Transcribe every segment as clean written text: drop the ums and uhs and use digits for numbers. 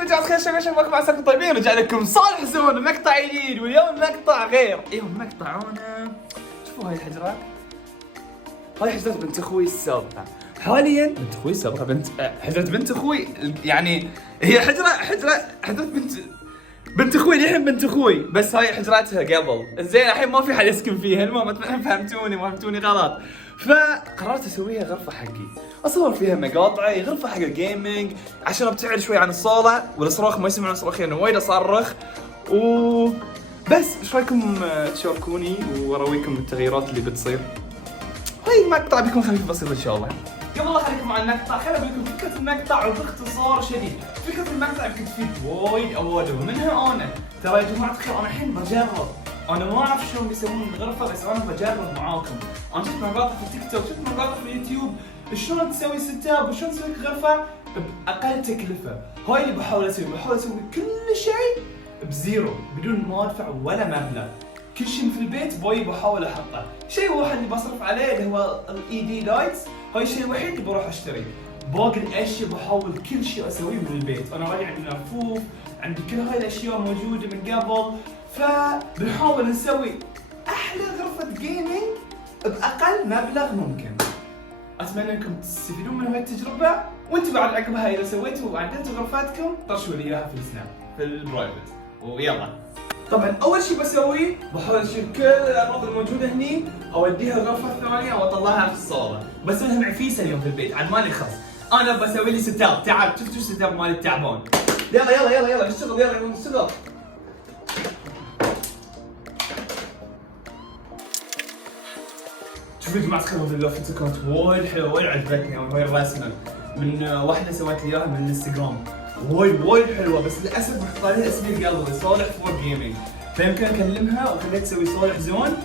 عليكم جماعة الخير، شباب مع سالكم طيبين. رجع لكم صالح زون مقطع جديد، واليوم مقطع غير. اليوم مقطعنا شوفوا هاي الحجرات. هاي حجرة بنت اخوي السابقة. حاليا بنت اخوي السابقة حجرة بنت اخوي، يعني هي حجرة بنت اخوي الحين بنت اخوي، بس هاي حجراتها قبل. زين الحين ما في حد يسكن فيها، المهم فهمتوني غلط. فقررت اسويها غرفة حقي، اصور فيها مقاطعي، غرفة حق الجيمنج عشان ابتعد شوي عن الصالة والصراخ، ما يسمعون صراخي انه وايد اصرخ. بس ايش رايكم تشاركوني واراويكم التغييرات اللي بتصير؟ هاي المقطع بيكون خفيف بسيط ان شاء الله. قبل لا اخليكم مع المقطع خليني اقول لكم فكرة المقطع وباختصار شديد. فكرة المقطع يمكن تفيد وايد اوادم، ومنها انا. ترى يا جماعة الخير انا الحين بجرب، انا ما اعرف شلون بيسوون الغرفة، بس انا بجرب معاكم. انا شفت مقاطع في التيك توك، شفت مقاطع في اليوتيوب شلون تسوي سيت اب وشلون تسوي غرفة باقل تكلفة. هاي اللي بحاول اسوي كل شيء بزيرو، بدون ما ادفع ولا مبلغ. كل شيء في البيت بحاول احطه. شيء واحد اللي بصرف عليه اللي هو الاي دي لايتس، هاي الشيء الوحيد اللي بروح اشتري. باقي الاشياء بحاول كل شيء اسويه من البيت. انا راجع عندي رفوف، عندي كل هاي الاشياء موجوده من قبل، فبنحاول نسوي احلى غرفه جيمنج باقل مبلغ ممكن. اتمنى انكم تستفيدون من هاي التجربه، وانتم بعد عقبها اذا سويتوا وعدلتوا غرفاتكم طرشوا لي اياها في السناب في البرايفت. ويلا طبعا اول شيء بسويه بحاول اشيل كل الاغراض الموجوده هني، اوديها الغرفه الثانيه واطلعها في الصاله. بسوي لها معفيسه اليوم في البيت، عاد مالي خص. انا بسوي لي ستاب. تعال شفتوا الستاب مالي التعبان. يلا نشتغل، يلا نشتغل. شوفوا يا جماعه الخير، اللوفتة كانت وايد حلوه، وايد عجبتني. هاي الرسمه من واحده سوت لي اياها من الانستغرام، وايد حلوه، بس للاسف محط عليها اسمي القلبي صالح فور جيمنج، فيمكن اكلمها وخليها تسوي صالح زون،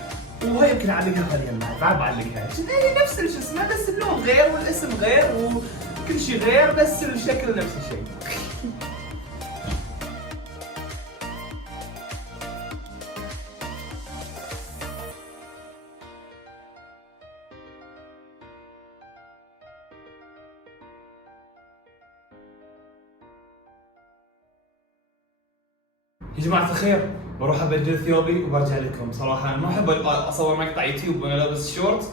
وهي يمكن اعلقها خليها معي. بعد بعلقها هي نفس شو اسمه، بس اللون غير والاسم غير وكل شيء غير، بس الشكل نفس الشيء. يا جماعة الخير بروح ابدل ثيابي وبرجع لكم. صراحة انا ما احب اصور مقطع يوتيوب وانا لابس شورت،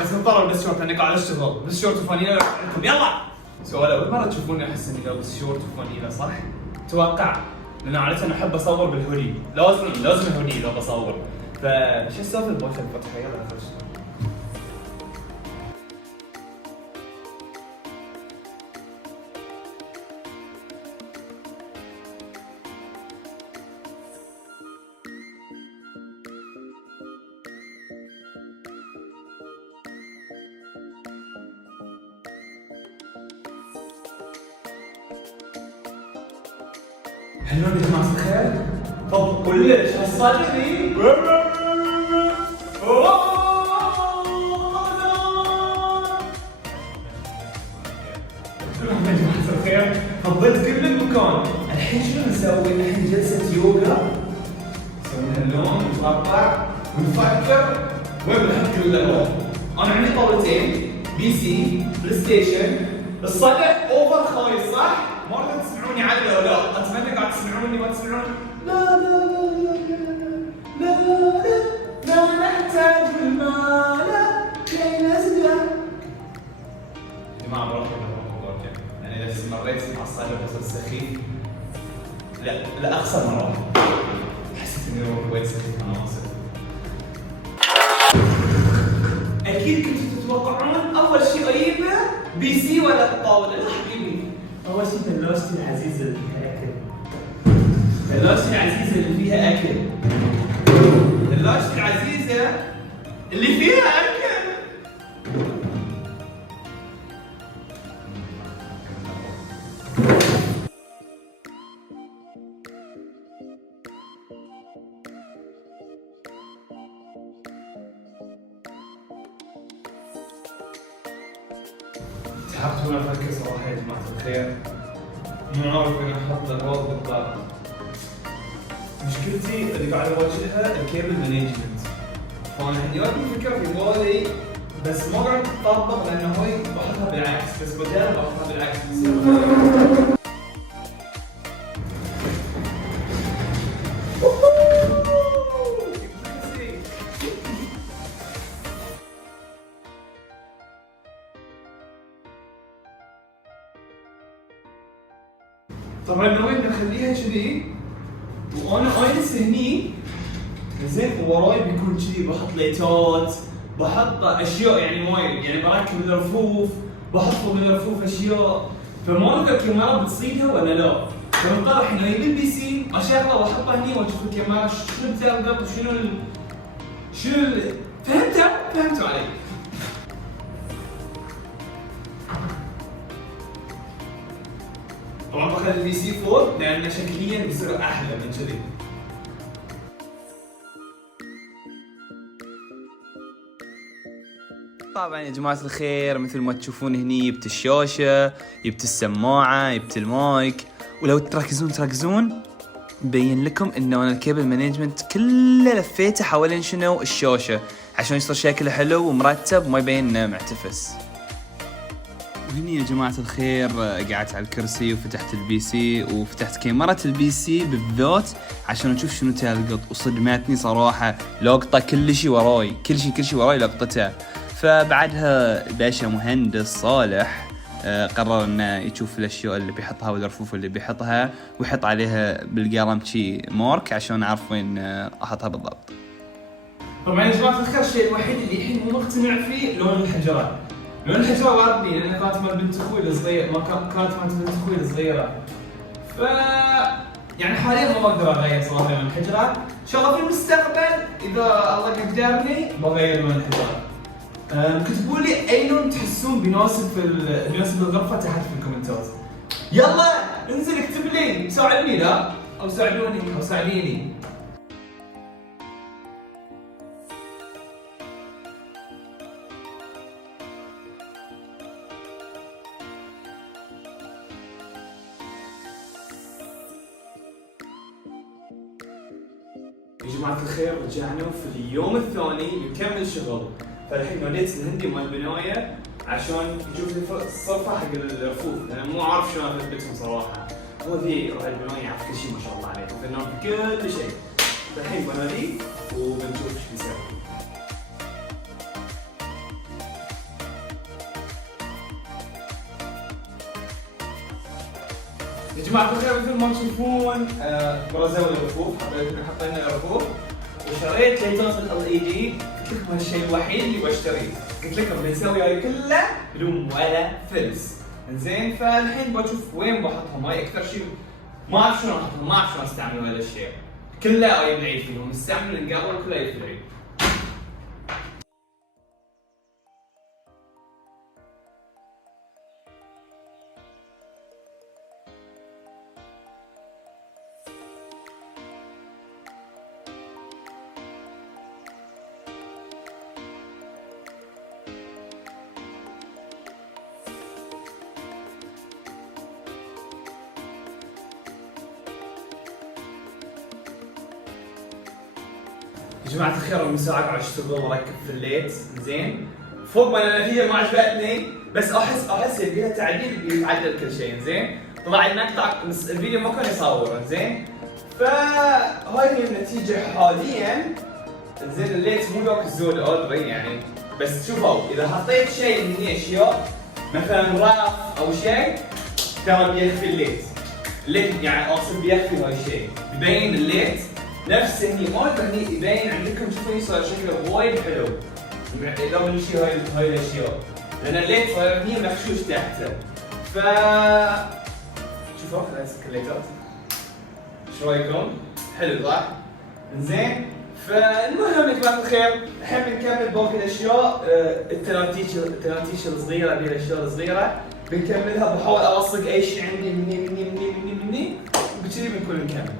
بس مضطر البس شورت لاني قاعد اشتغل. بس شورت وفانيلا لكم. يلا سؤال، اول مرة تشوفوني احس اني لابس شورت وفانيلا صح؟ اتوقع لان عادة احب اصور بالهودي، لازم هودي اذا بصور. فشو السالفة البوشة الفتحة؟ يلا نخش. حلوين يا جماعة الخير؟ طب كلش هالصالة ذي يا جماعة الخير فضيت كل المكان. الحين شنو نسوي؟ الحين جلسة يوغا، نسوي اللون نتقطع ونفكر وين بنحط كل الألوان. أنا عندي طاولتين، بي سي، بلاي ستيشن، الصدى اوفر خايس صح؟ ما راح تسمعوني عدل ولا لا؟ اتمنى قاعد تسمعوني ما تسمعون. لا نحتاج المال كي نزداد. يا جماعة بروح يعني اذا استمريت مع الصدى بصير سخيف. لا اخسر مرة. حسيت اني وايد سخيف انا اسف. اكيد كنتوا تتوقعون اول شيء اجيبه بي سي ولا الطاولة. لا حبيبي، أول شيء ثلاجتي العزيزة اللي فيها أكل. ثلاجتي العزيزة اللي فيها أكل. ثلاجتي العزيزة اللي فيها أكل. تعبت وانا افكر صراحه يا جماعه الخير، ما اعرف وين احط الاغراض بالضبط. مشكلتي اللي قاعد اواجهها الكيبل مانجمنت، فانا عندي فكره في بالي بس ما قاعد تطبق لانه هاي بحطها بالعكس، بس بجرب احطها بالعكس. طبعا نوين نخليها كذي، وانا اجلس هني زين، ووراي بيكون كذي بحط ليتات، بحط اشياء يعني وايد، يعني بركب الرفوف، بحط فوق الرفوف اشياء، فما اقدر الكاميرا بتصيدها ولا لا. فمضطر الحين اجيب البي سي اشغله واحطه هني واشوف الكاميرا شنو بتلقط وشنو فهمتوا علي؟ طبعا بخلي البي سي فوق لانه شكليا بيصير احلى من كذي. طبعا يا جماعة الخير مثل ما تشوفون هني جبت الشاشة، جبت السماعة، جبت المايك، ولو تركزون مبين لكم انه انا الكيبل مانجمنت كله لفيته حوالين شنو الشاشة عشان يصير شكله حلو ومرتب وما يبين انه معتفس. وهني يا جماعة الخير قعدت على الكرسي وفتحت البي سي وفتحت كاميرا البي سي بالذات عشان اشوف شنو تلقط، وصدمتني صراحة لقطة كل شيء وراي، كل شيء وراي لقطته. فبعدها باشا مهندس صالح قرر انه يشوف الاشياء اللي بيحطها والرفوف اللي بيحطها ويحط عليها بالقلم شي مارك عشان اعرف وين احطها بالضبط. طبعا يا جماعة الخير الشيء الوحيد اللي الحين مو مقتنع فيه لون الحجرات. لون الحجرة واردني لأنها كانت مال بنت أخوي الصغير، كانت مال بنت أخوي الصغيرة. يعني حاليا ما بقدر أغير صراحة لون الحجرات، إن شاء الله في المستقبل إذا الله قدرني بغير لون الحجرات. كتبوا لي أي لون تحسون بيناسب الغرفة تحت في الكومنتات. يلا انزل اكتب لي، ساعدني لا؟ أو ساعدوني أو ساعديني. يا جماعة الخير رجعنا في اليوم الثاني نكمل شغل، فالحين وديت الهندي مال البناية عشان يشوف الصرفة حق الرفوف، انا مو عارف شلون اثبتهم صراحة. هو ذي رائد البناية يعرف كل شيء ما شاء الله عليه، فنان في كل شيء. فالحين بناديه وبنشوف ايش بيسوي. يا جماعة الخير مثل ما تشوفون برزوا الرفوف، حطينا الرفوف وشريت ليتات LED. قلت لكم هالشيء الوحيد اللي بشتريه، قلت لكم بنسوي هاي كله بدون ولا فلس. زين فالحين بشوف وين بحطهم، هاي اكثر شيء ما اعرف شلون احطهم، ما اعرف شلون استعمل هذا الشيء، كله اجيب العيد فيهم، مستعمل القبل كله يجيب العيد. يا جماعة الخير من ساعة قاعد اشتغل واركب في الليت، زين فوق ما النتيجة ما عجبتني، بس احس يبي لها تعديل، يتعدل كل شيء. زين طلع المقطع الفيديو ما كان يصوره، زين فهاي هي النتيجة حاليا. زين الليت مو ذاك الزود اولري يعني، بس شوفوا اذا حطيت شيء من هني اشياء مثلا راف او شيء ترى بيخفي الليت يعني اقصد بيخفي هاي الشيء، يبين الليت نفس هني هني يبين عندكم. شوفوا صار شكله وايد حلو اذا من شيء هاي الاشياء، لان الليت صاير هني مخشوش تحته. ف شوفوا خلينا نسكر الليتات، شو رايكم؟ حلو صح؟ زين فالمهم يا جماعة الخير الحين بنكمل باقي الاشياء، التناتيش الصغيرة هذه الاشياء الصغيرة بنكملها، بحاول اوصق اي شيء عندي مني وبكذي بنكون نكمل.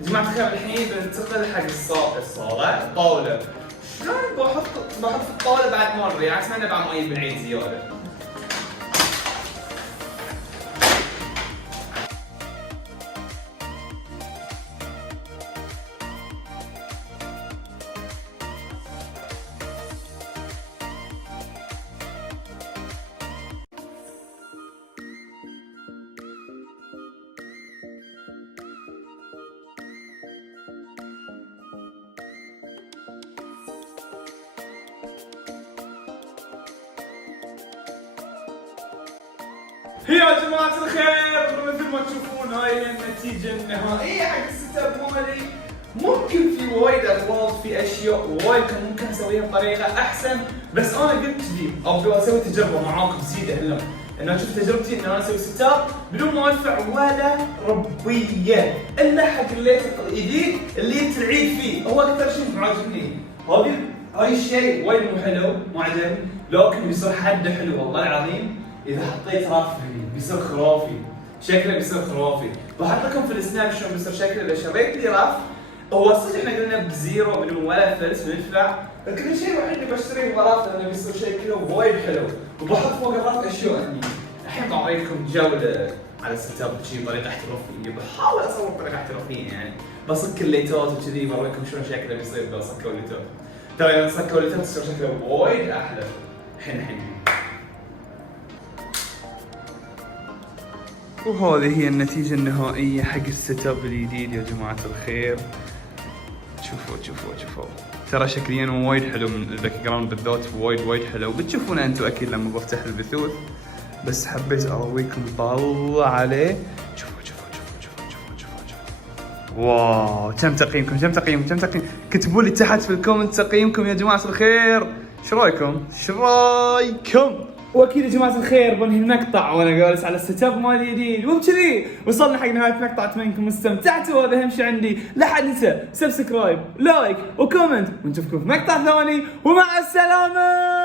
يا جماعة الخير الحين بننتقل حق الصالة، الطاولة. شلون بحط في الطاوله بعد مره يعني عشان نبع مؤيد بالعيد زياده. يا جماعة الخير، مثل ما تشوفون هاي هي النتيجة النهائية حق السيت اب مالي. ممكن في وايد اغلاط، في اشياء وايد كان ممكن اسويها بطريقة احسن، بس انا قلت لي ابغى اسوي تجربة معاكم زيادة هلا، ان اشوف تجربتي ان انا اسوي سيت اب بدون ما ادفع ولا ربية، الا حق الليت الجديد اللي العيد فيه، هو اكثر شيء معجبني. هاي الشيء وايد مو حلو، ما عجبني، لكن بيصير حده حلو والله العظيم. إذا حطيت رف هني بيصير خرافي، شكله بيصير خرافي، بحط لكم في السناب شلون بيصير شكله. اذا شريت لي رف، هو صدق احنا قلنا بزيرو بدون ولا فلس بندفع، لكن الشيء الوحيد اللي بشتريه هو رف لانه بيصير شكله وايد حلو، وبحط فوق الرف اشياء هني. الحين بعطيكم جولة على السيت اب بشي بطريقة احترافية، بحاول اصور بطريقة احترافية يعني، بصك الليتات وكذي بوريكم شلون شكله بيصير اذا صكوا الليتات. ترى اذا صكوا الليتات يصير شكله وايد احلى. الحين وهذه هي النتيجة النهائية حق السيت اب الجديد يا جماعة الخير. شوفوا ترى شكليا وايد حلو من الباك جراوند بالذات، وايد حلو، بتشوفونه انتم اكيد لما بفتح البثوث، بس حبيت ارويكم طلع عليه. شوفوا واو، كم تقييمكم؟ كتبوا لي تحت في الكومنت تقييمكم يا جماعة الخير. شو رايكم؟ واكيد يا جماعه الخير بنهي المقطع وانا جالس على السيت اب مالي الجديد، وبكذي وصلنا حق نهايه المقطع. اتمنى انكم استمتعتوا، وهذا اهم شيء عندي. لا حد ينسى سبسكرايب لايك وكومنت، ونشوفكم في مقطع ثاني، ومع السلامه.